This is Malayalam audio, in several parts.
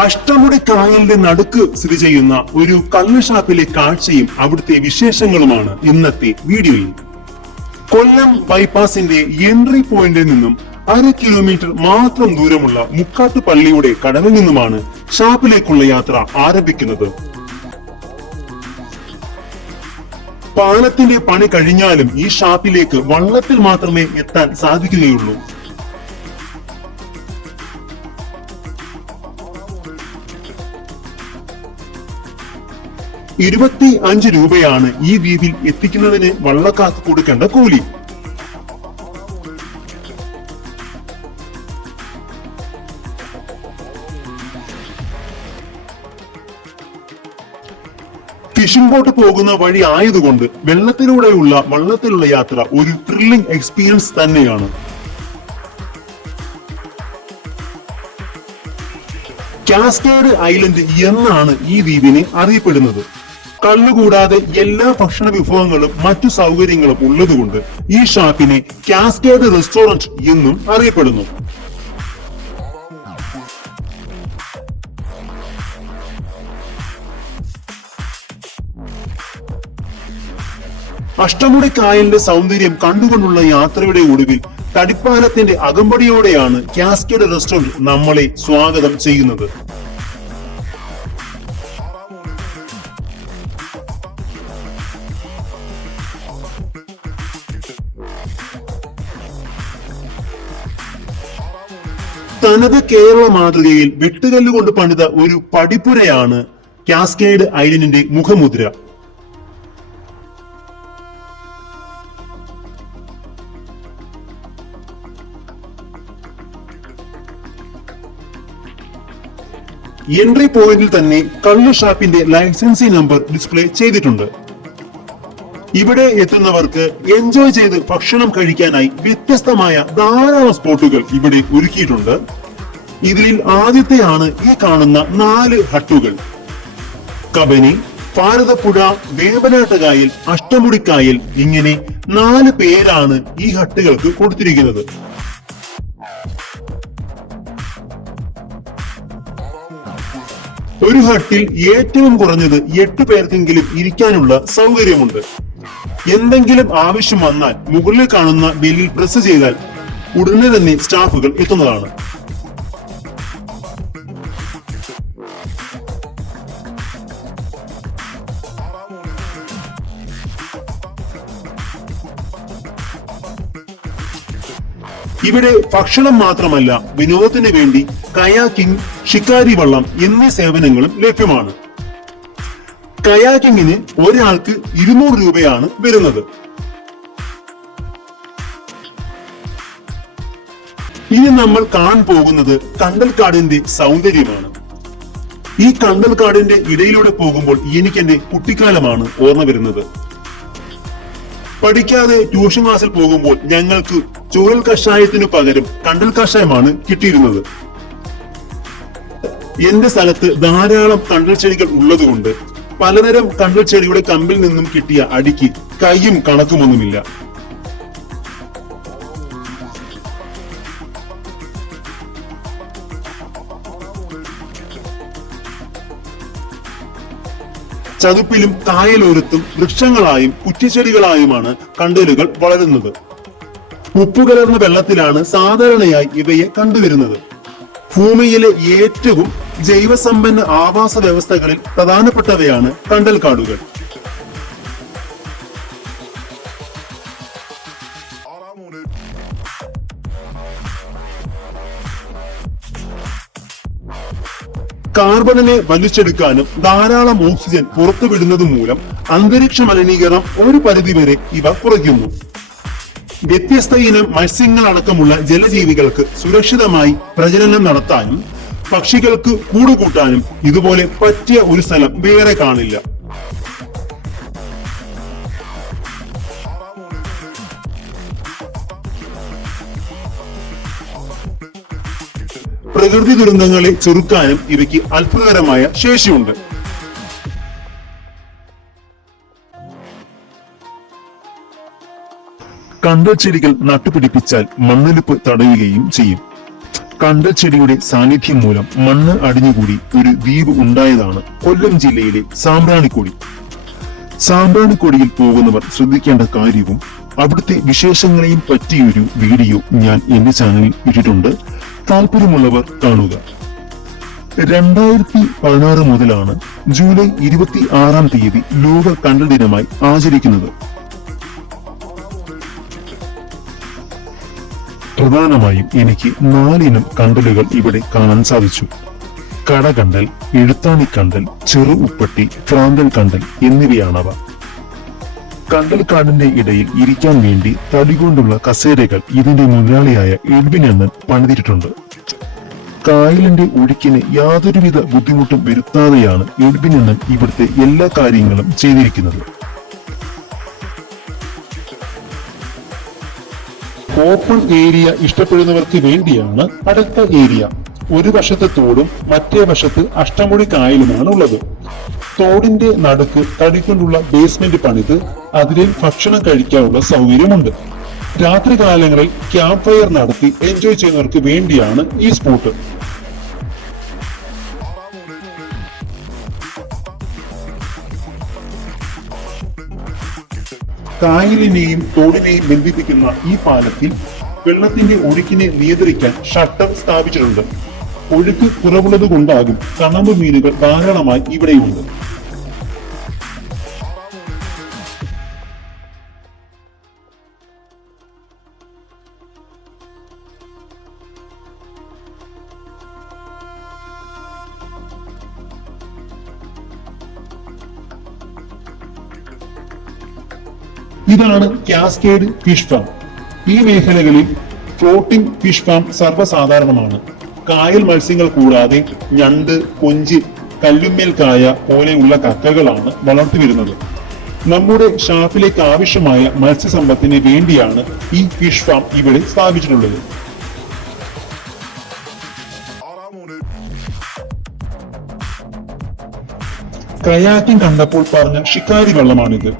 അഷ്ടമുടി കായലിന്റെ നടുക്ക് സ്ഥിതി ചെയ്യുന്ന ഒരു കള്ള് ഷാപ്പിലെ കാഴ്ചയും അവിടുത്തെ വിശേഷങ്ങളുമാണ് ഇന്നത്തെ വീഡിയോയിൽ. കൊല്ലം ബൈപ്പാസിന്റെ എൻട്രി പോയിന്റിൽ നിന്നും 1/2 കിലോമീറ്റർ മാത്രം ദൂരമുള്ള മുക്കാട്ടുപള്ളിയുടെ കടവിൽ നിന്നുമാണ് ഷാപ്പിലേക്കുള്ള യാത്ര ആരംഭിക്കുന്നത്. പാലത്തിന്റെ പണി കഴിഞ്ഞാലും ഈ ഷാപ്പിലേക്ക് വള്ളത്തിൽ മാത്രമേ എത്താൻ സാധിക്കുകയുള്ളൂ. ₹25 ഈ ദ്വീപിൽ എത്തിക്കുന്നതിന് വള്ളക്കാർക്ക് കൊടുക്കേണ്ട കൂലി. ഫിഷിംഗ് ബോട്ട് പോകുന്ന വഴി ആയതുകൊണ്ട് വെള്ളത്തിലൂടെയുള്ള വള്ളത്തിലുള്ള യാത്ര ഒരു ത്രില്ലിംഗ് എക്സ്പീരിയൻസ് തന്നെയാണ്. കാസ്കേഡ് ഐലൻഡ് എന്നാണ് ഈ ദ്വീപിനെ അറിയപ്പെടുന്നത്. കള്ളുകൂടാതെ എല്ലാ ഭക്ഷണ വിഭവങ്ങളും മറ്റു സൗകര്യങ്ങളും ഉള്ളതുകൊണ്ട് ഈ ഷാപ്പിനെ കാസ്കേഡ് റെസ്റ്റോറന്റ് എന്നും അറിയപ്പെടുന്നു. അഷ്ടമുടി കായലിന്റെ സൗന്ദര്യം കണ്ടുകൊണ്ടുള്ള യാത്രയുടെ ഒടുവിൽ തടിപ്പാലത്തിന്റെ അകമ്പടിയോടെയാണ് കാസ്കേഡ് റെസ്റ്റോറന്റ് നമ്മളെ സ്വാഗതം ചെയ്യുന്നത്. തനത് കേരള മാതൃകയിൽ വെട്ടുകല്ലുകൊണ്ട് പണിത ഒരു പടിപ്പുരയാണ് കാസ്കേഡ് ഐലൻഡിന്റെ മുഖമുദ്ര. എൻട്രി പോയിന്റിൽ തന്നെ കള്ള് ഷാപ്പിന്റെ ലൈസൻസിംഗ് നമ്പർ ഡിസ്പ്ലേ ചെയ്തിട്ടുണ്ട്. ഇവിടെ എത്തുന്നവർക്ക് എൻജോയ് ചെയ്ത് ഭക്ഷണം കഴിക്കാനായി വ്യത്യസ്തമായ ധാരാളം സ്പോട്ടുകൾ ഇവിടെ ഒരുക്കിയിട്ടുണ്ട്. ഇതിൽ ആദ്യത്തെയാണ് ഈ കാണുന്ന 4 ഹട്ടുകൾ. കബനി, ഭാരതപ്പുഴ, വേമ്പനാട്ടുകായൽ, അഷ്ടമുടിക്കായൽ ഇങ്ങനെ 4 പേരാണ് ഈ ഹട്ടുകൾക്ക് കൊടുത്തിരിക്കുന്നത്. ഒരു ഹട്ടിൽ ഏറ്റവും കുറഞ്ഞത് 8 പേർക്കെങ്കിലും ഇരിക്കാനുള്ള സൗകര്യമുണ്ട്. എന്തെങ്കിലും ആവശ്യം വന്നാൽ മുകളിൽ കാണുന്ന ബെല്ലിൽ പ്രസ് ചെയ്താൽ ഉടനെ തന്നെ സ്റ്റാഫുകൾ എത്തുന്നതാണ്. ഇവിടെ ഭക്ഷണം മാത്രമല്ല, വിനോദത്തിന് വേണ്ടി കയാക്കിംഗ്, ഷിക്കാരി വള്ളം എന്നീ സേവനങ്ങളും ലഭ്യമാണ്. കയാക്കിങ്ങിന് ഒരാൾക്ക് ₹200 വരുന്നത്. ഇനി നമ്മൾ കാണാൻ പോകുന്നത് കണ്ടൽക്കാടിന്റെ സൗന്ദര്യമാണ്. ഈ കണ്ടൽക്കാടിന്റെ ഇടയിലൂടെ പോകുമ്പോൾ എനിക്ക് എന്റെ കുട്ടിക്കാലമാണ് ഓർമ്മ വരുന്നത്. പഠിക്കാതെ ട്യൂഷൻ ക്ലാസ്സിൽ പോകുമ്പോൾ ഞങ്ങൾക്ക് ചൂരൽ കഷായത്തിനു പകരം കണ്ടൽ കഷായമാണ് കിട്ടിയിരുന്നത്. എന്റെ സ്ഥലത്ത് ധാരാളം കണ്ടൽ ചെടികൾ ഉള്ളതുകൊണ്ട് പലതരം കണ്ടൽ ചെടിയുടെ കമ്പിൽ നിന്നും കിട്ടിയ അടിക്ക് കൈയും കണക്കുമൊന്നുമില്ല. ചതുപ്പിലും കായലോരത്തും വൃക്ഷങ്ങളായും കുറ്റിച്ചെടികളായുമാണ് കണ്ടലുകൾ വളരുന്നത്. ഉപ്പുകലർന്ന വെള്ളത്തിലാണ് സാധാരണയായി ഇവയെ കണ്ടുവരുന്നത്. ഭൂമിയിലെ ഏറ്റവും ജൈവസമ്പന്ന ആവാസ വ്യവസ്ഥകളിൽ പ്രധാനപ്പെട്ടവയാണ് കണ്ടൽക്കാടുകൾ. കാർബണിനെ വലിച്ചെടുക്കാനും ധാരാളം ഓക്സിജൻ പുറത്തുവിടുന്നത് മൂലം അന്തരീക്ഷ മലിനീകരണം ഒരു പരിധിവരെ ഇവ കുറയ്ക്കുന്നു. വ്യത്യസ്ത ഇനം മത്സ്യങ്ങളടക്കമുള്ള ജലജീവികൾക്ക് സുരക്ഷിതമായി പ്രജനനം നടത്താനും പക്ഷികൾക്ക് കൂടുകൂട്ടാനും ഇതുപോലെ പറ്റിയ ഒരു സ്ഥലം വേറെ കാണില്ല. പ്രകൃതി ദുരന്തങ്ങളെ ചെറുക്കാനും ഇവയ്ക്ക് അത്ഭുതകരമായ ശേഷിയുണ്ട്. കണ്ടൽ ചെടികൾ നട്ടുപിടിപ്പിച്ചാൽ മണ്ണൊലിപ്പ് തടയുകയും ചെയ്യും. കണ്ടൽ ചെടിയുടെ സാന്നിധ്യം മൂലം മണ്ണ് അടിഞ്ഞുകൂടി ഒരു ദ്വീപ് ഉണ്ടായതാണ് കൊല്ലം ജില്ലയിലെ സാമ്പ്രാണിക്കൊടി. സാമ്പ്രാണിക്കൊടിയിൽ പോകുന്നവർ ശ്രദ്ധിക്കേണ്ട കാര്യവും അവിടുത്തെ വിശേഷങ്ങളെയും പറ്റിയൊരു വീഡിയോ ഞാൻ എന്റെ ചാനലിൽ ഇട്ടിട്ടുണ്ട്. താല്പര്യമുള്ളവർ കാണുക. 2016 മുതലാണ് ജൂലൈ 26 ലോക കണ്ടൽ ദിനമായി ആചരിക്കുന്നത്. പ്രധാനമായും എനിക്ക് 4 ഇനം കണ്ടലുകൾ ഇവിടെ കാണാൻ സാധിച്ചു. കടകണ്ടൽ, എഴുത്താണിക്കണ്ടൽ, ചെറു ഉപ്പട്ടി, പ്രാന്തൽ കണ്ടൽ എന്നിവയാണവ. കണ്ടൽക്കാടിന്റെ ഇടയിൽ ഇരിക്കാൻ വേണ്ടി തടികൊണ്ടുള്ള കസേരകൾ ഇതിന്റെ മുതലാളിയായ എഡ്വിൻ അണ്ണൻ പണിതിട്ടുണ്ട്. കായലിന്റെ ഒഴുക്കിന് യാതൊരുവിധ ബുദ്ധിമുട്ടും വരുത്താതെയാണ് എഡ്വിൻ അണ്ണൻ ഇവിടുത്തെ എല്ലാ കാര്യങ്ങളും ചെയ്തിരിക്കുന്നത്. ഓപ്പൺ ഏരിയ ഇഷ്ടപ്പെടുന്നവർക്ക് വേണ്ടിയാണ് അടുത്ത ഏരിയ. ഒരു വശത്ത് തോടും മറ്റേ വശത്ത് അഷ്ടമുടി കായലുമാണ് ഉള്ളത്. തോടിന്റെ നടുക്ക് തടികൊണ്ടുള്ള ബേസ്മെന്റ് പണിത് അതിൽ ഭക്ഷണം കഴിക്കാനുള്ള സൗകര്യമുണ്ട്. രാത്രി കാലങ്ങളിൽ ക്യാമ്പ് ഫയർ നടത്തി എൻജോയ് ചെയ്യുന്നവർക്ക് വേണ്ടിയാണ് ഈ സ്പോട്ട്. കായലിനെയും തോടിനെയും ബന്ധിപ്പിക്കുന്ന ഈ പാലത്തിൽ വെള്ളത്തിന്റെ ഒഴുക്കിനെ നിയന്ത്രിക്കാൻ ഷട്ടർ സ്ഥാപിച്ചിട്ടുണ്ട്. ഒഴുക്ക് കുറവുള്ളത് കൊണ്ടാകും കണമ്പ് മീനുകൾ ധാരാളമായി ഇവിടെയുണ്ട്. ഇതാണ് കാസ്കേഡ് ഫിഷ് ഫാം. ഈ മേഖലകളിൽ ഫ്ലോട്ടിംഗ് ഫിഷ് ഫാം സർവ്വസാധാരണമാണ്. കായൽ മത്സ്യങ്ങൾ കൂടാതെ ഞണ്ട്, കൊഞ്ച്, കല്ലുമ്മേൽ കായ പോലെയുള്ള കക്കകളാണ് വളർത്തി വരുന്നത്. നമ്മുടെ ഷാപ്പിലേക്ക് ആവശ്യമായ മത്സ്യസമ്പത്തിന് വേണ്ടിയാണ് ഈ ഫിഷ് ഫാം ഇവിടെ സ്ഥാപിച്ചിട്ടുള്ളത്. കയാക്കിംഗ് കണ്ടപ്പോൾ പറഞ്ഞ ഷിക്കാരി വെള്ളമാണിത്.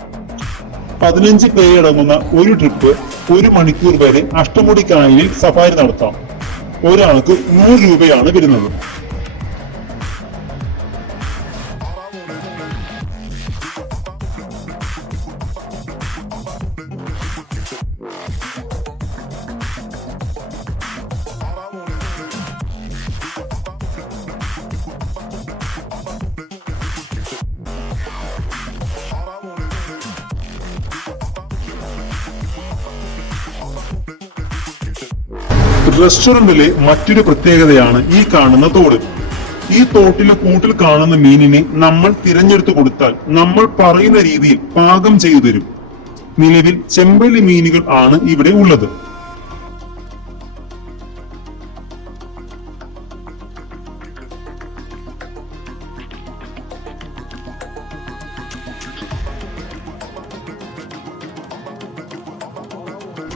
15 പേരടങ്ങുന്ന ഒരു ട്രിപ്പ് 1 മണിക്കൂർ വരെ അഷ്ടമുടി കായലിൽ സഫാരി നടത്താം. ഒരാൾക്ക് 100 രൂപയാണ് വരുന്നത്. റെസ്റ്റോറന്റിലെ മറ്റൊരു പ്രത്യേകതയാണ് ഈ കാണുന്ന തോട്. ഈ തോട്ടിലെ കൂട്ടിൽ കാണുന്ന മീനിനെ നമ്മൾ തിരഞ്ഞെടുത്തു കൊടുത്താൽ നമ്മൾ പറയുന്ന രീതിയിൽ പാകം ചെയ്തു തരും. നിലവിൽ ചെമ്പല്ലി മീനുകൾ ആണ് ഇവിടെ ഉള്ളത്.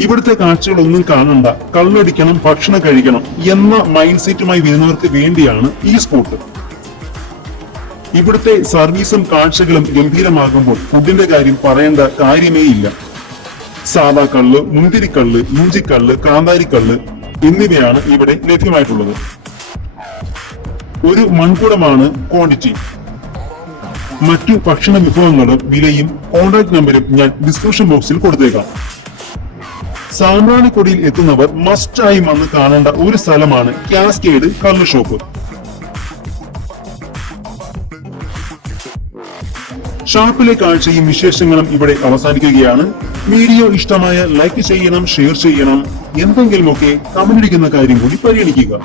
ഇവിടുത്തെ കാഴ്ചകളൊന്നും കാണണ്ട, കള്ളടിക്കണം, ഭക്ഷണം കഴിക്കണം എന്ന മൈൻഡ് സെറ്റുമായി വരുന്നവർക്ക് വേണ്ടിയാണ് ഈ സ്പോട്ട്. ഇവിടുത്തെ സർവീസും കാഴ്ചകളും ഗംഭീരമാകുമ്പോൾ ഫുഡിന്റെ കാര്യം പറയേണ്ട കാര്യമേ ഇല്ല. സാദാ കള്ള്, മുന്തിരിക്കള്ള്, ഇഞ്ചിക്കള്ള്, കാന്താരിക്കള്ള് എന്നിവയാണ് ഇവിടെ ലഭ്യമായിട്ടുള്ളത്. ഒരു മൺകുടമാണ് ക്വാണ്ടിറ്റി. മറ്റു ഭക്ഷണ വിഭവങ്ങളും വിലയും കോൺടാക്ട് നമ്പരും ഞാൻ ഡിസ്ക്രിപ്ഷൻ ബോക്സിൽ കൊടുത്തേക്കാം. സാമ്പ്രാണിക്കൊടിയിൽ എത്തുന്നവർ മസ്റ്റായി വന്ന് കാണേണ്ട ഒരു സ്ഥലമാണ് കാസ്കേഡ് കള്ള് ഷോപ്പ്. ഷാപ്പിലെ കാഴ്ചയും വിശേഷങ്ങളും ഇവിടെ അവസാനിക്കുകയാണ്. വീഡിയോ ഇഷ്ടമായ ലൈക്ക് ചെയ്യണം, ഷെയർ ചെയ്യണം. എന്തെങ്കിലുമൊക്കെ കമന്റ് അടിക്കുന്ന കാര്യം കൂടി പരിഗണിക്കുക.